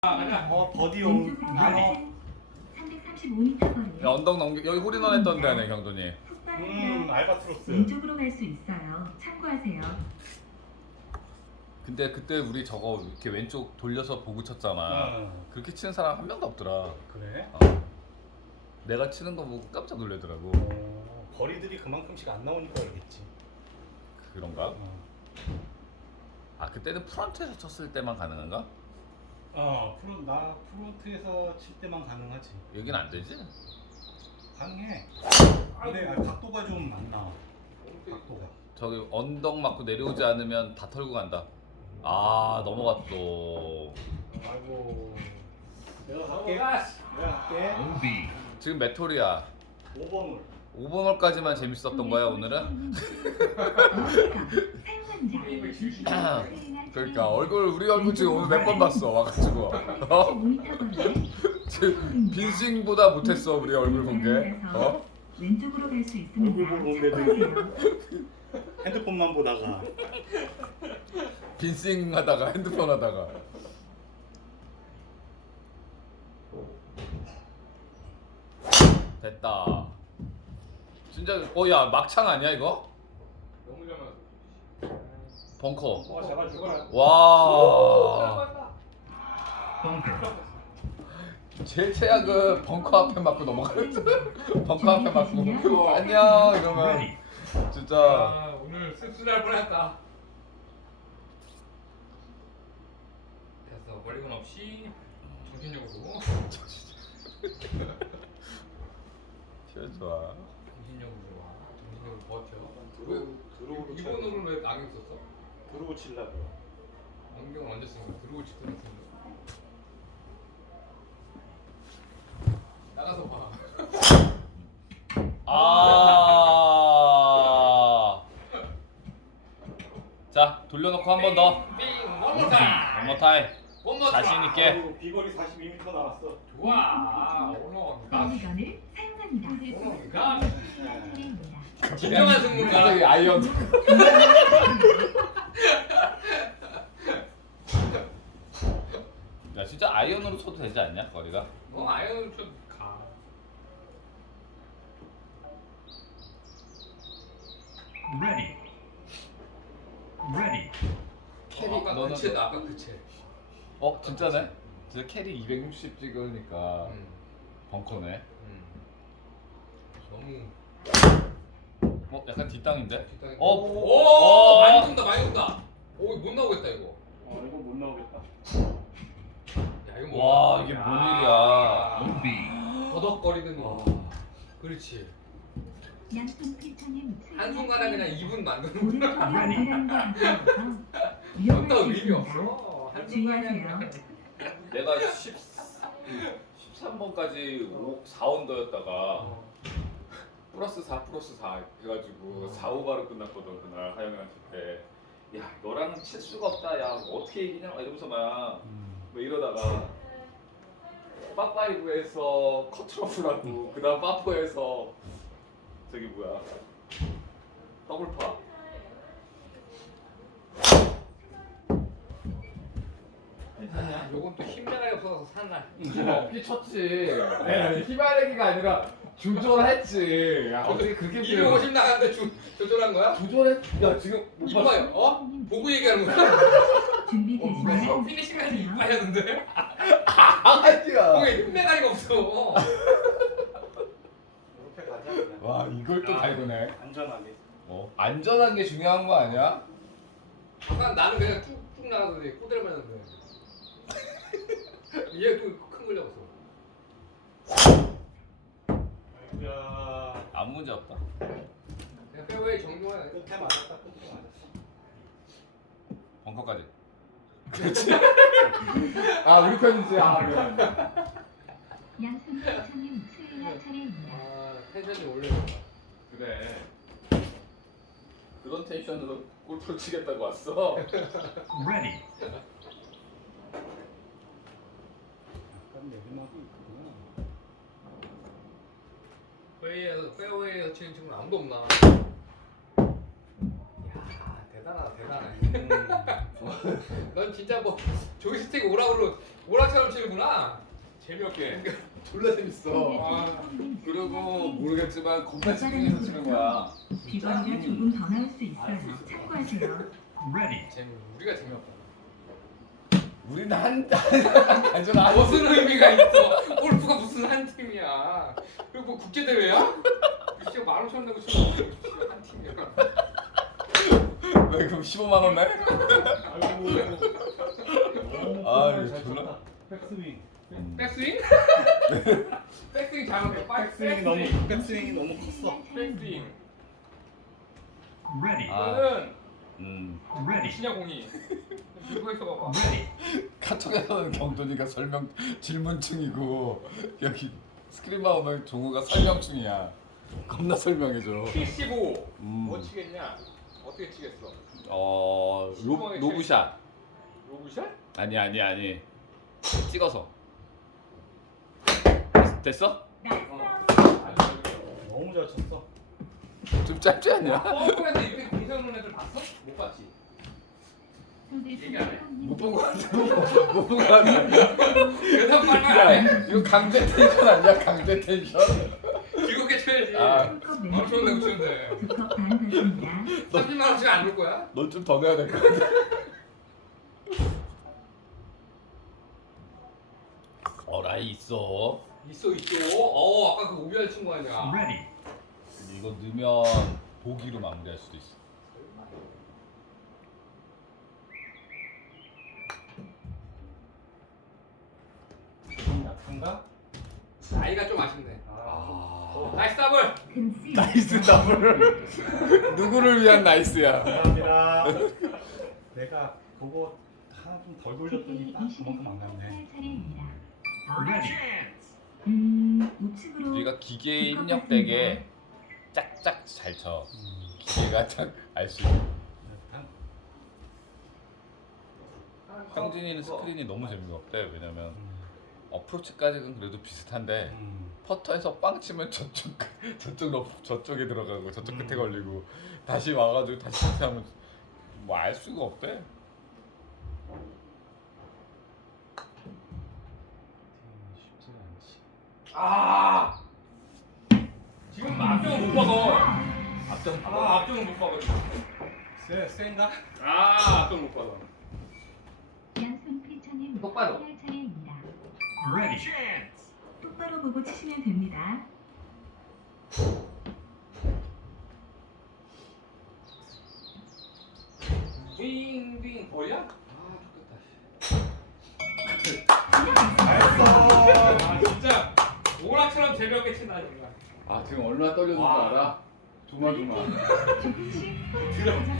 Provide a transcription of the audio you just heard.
버디 온. 아니. 335m 거리. 언덕 넘기 여기 홀인원 했던 데네 경돈이. 알바트로스. 왼쪽으로 갈 수 있어요. 참고하세요. 근데 그때 우리 저거 이렇게 왼쪽 돌려서 보고 쳤잖아. 그렇게 치는 사람 한 명도 없더라. 그래? 내가 치는 거 보고 깜짝 놀래더라고. 거리들이 그만큼씩 안 나오니까 그러겠지. 그런가? 아 그때는 프런트에서 쳤을 때만 가능한가? 프론트에서 칠 때만 가능하지. 여긴 안 되지? 가능해. 근데 각도가 좀 안 나와. 각도가. 저기 언덕 맞고 내려오지 않으면 다 털고 간다. 아 넘어갔어. 아이고. 내가 갈게. 지금 몇 홀이야? 5번 홀. 5번 홀까지만 재밌었던 거야 오늘은? 그러니까 우리 얼굴 지금 오늘 몇 번 봤어 와가지고. 지금 빈스윙보다 못했어 우리 얼굴 본 게. 왼쪽으로 갈 수 있습니다. 얼굴 보는데도 핸드폰만 보다가. 빈스윙 하다가 핸드폰 하다가. 됐다. 진짜 야 막창 아니야 이거? 너무 잘 맞았어. 벙커. 와. 제일 최악은 벙커 앞에 맞고 넘어가는. 벙커 앞에 맞고 안녕 이러면 진짜. 아, 오늘 씁쓸할 뻔했다. 됐어. 멀리건 없이 정신력으로. 진짜 좋아. 정신력으로 와. 정신력으로 버텨. 이번으로 왜 안경 썼어? 들어오고 칠라고. 안경 언제 쓴 거야? 들어올 칠 때는 쓴 거야. 나가서 봐. 자 돌려놓고 한 번 더. 빙 원모타임. 원모 타임. 원모타임. 자신 있게. 비거리 42m 남았어. 좋아. 올라온다. 거리건을 사용합니다. 올라온다. 차례입니다. 진정한 승부가. 갑자기 아이언. 야 진짜 아이언으로 쳐도 되지 않냐 거리가? 아이언 좀 가. 캐리 아까 너는 그 채다. 아까 그 채. 진짜네? 진짜 캐리 260 찍으니까 벙커네. 너무 약간 뒷땅인데? 뒷땅이. 오! 많이 돈다 많이 돈다. 못 나오겠다 이거. 이거 못 나오겠다. 야 이거 와 이게 뭔 일이야? 더덕거리는. 그렇지. 양손 필터님 한순간에 그냥 2분 만드는 오른쪽에 거야. 안전한 거 같아서 어떤 위험할 수 의미 있습니다. 없어. 한순간에 주의하세요. 내가 13번까지 4언더였다가 플러스 4 플러스 4 해가지고 4오바로 끝났거든 그날 하영이한테. 야 너랑 칠 수가 없다. 야 어떻게 이기냐 이러면서 막 이러다가 빠5에서 커트러프라고 그 다음 빠4에서 저기 뭐야 더블파. 요건 또 힘내가 없어서 산날. 없기 쳤지. 희발내기가 아니라 조절했지. 야 어떻게 그렇게 250 나갔는데 조절한 거야? 조절했. 야 지금 못 봤어? 이봐요. 보고 얘기하는 거야? 준비되시면 피니시까지 이빠였는데? 아니야. 공에 힘내가리가 없어. 이렇게 가자 그냥. 와 이걸 또 달고네. 안전하게. 안전한 게 중요한 거 아니야? 아까 나는 그냥 쭉쭉 나가더니 꼬대를 맞는데. 얘또큰 걸 잡았어. 야, 아무 문제 없다. 그냥 페어웨이 정리해야 돼. 끝에 맞았다. 끝에 맞았어. 벙커까지. 그렇지. 아 우리 편이지. 양손 필터님 수행할 차례입니다. 텐션이 올려놓다. 그래. 그런 텐션으로 골프를 치겠다고 왔어. 약간 내리막이 있구나. 페어웨이에서 치는 친구는 아무도 없나? 야 대단하다. 대단해. 넌 진짜 뭐 조이스틱 오락처럼 치는구나. 재미없게. 졸라 재밌어. 아, 그리고 모르겠지만 겁나 집중해서 치는 거야. 비거리가 조금 더 나올 수 있어요. 참고하세요. 우리가 재미없다. 우리는 한 무슨 의미가 있어? 골프가 무슨 한 팀이야? 그리고 뭐 국제 대회야? 진짜 15,000원 내고 치는 한 팀이야. 왜 그럼 15만 원 내? 아, 이거 잘 졸라. 쳤다. 백스윙. 백스윙? 백스윙 잘하네. 백스윙이 너무 컸어. 백스윙. 아, 이거는 신야 공이. 이거 있어 봐봐. 카톡에서는 경돈이가 질문충이고 여기 스크린만 오면 종우가 설명충이야. 겁나 설명해줘. 75. 음. 뭐 치겠냐? 어떻게 치겠어? 로브샷. 로브샷? 아니. 찍어서. 됐어? 너무 잘 쳤어. 좀 짧지 않냐? 펑크에서 이렇게 공세우는 애들 봤어? 못 봤지? 못 본 거 같아. 못 본 거 같아. 대답 빨리 안 해. 야, 이거 강제 텐션 아니야? 강제 텐션. 즐겁게 쳐야지. 아. 엄청 내고 치는데. 두컵 반 받습니다. 30만 원씩 안 줄 거야? 넌 좀 더 내야 될 것 같아. 어라이 있어. 있어. 아까 그 오비알 친구 아니야? 이거 넣으면 보기로 마무리할 수도 있어. 좀 약한가? 나이가 좀 아쉽네. 아. 나이스 더블. 금씨. 나이스 더블. 누구를 위한 나이스야? 감사합니다. 내가 그거 하나 좀 덜 돌렸더니 딱 그만큼 안 갔네. 차례입니다. 우측으로. 우리가 기계에 입력되게 짝짝 잘 쳐. 기계가 딱 알 수 있어. 형진이는 스크린이 너무 재미가 없대. 왜냐면 어프로치까지는 그래도 비슷한데 퍼터에서 빵 치면 저쪽에 들어가고 저쪽 끝에 걸리고 다시 와가지고 다시 끝에 하면 뭐 알 수가 없대. 쉽지 않지. 아. 지금 앞쪽은 못 박아. 앞쪽은 못 박아. 센가? 앞쪽은 못 박아. 양손 피처님 똑바로. 할 차례입니다. 똑바로 보고 치시면 됩니다. 윙윙 거리야? 아 잘했어. 좋겠다. 진짜 오락처럼 재미없게 친다 정말. 아 지금 얼마나 떨렸는 줄 알아? 조마조마. 조금씩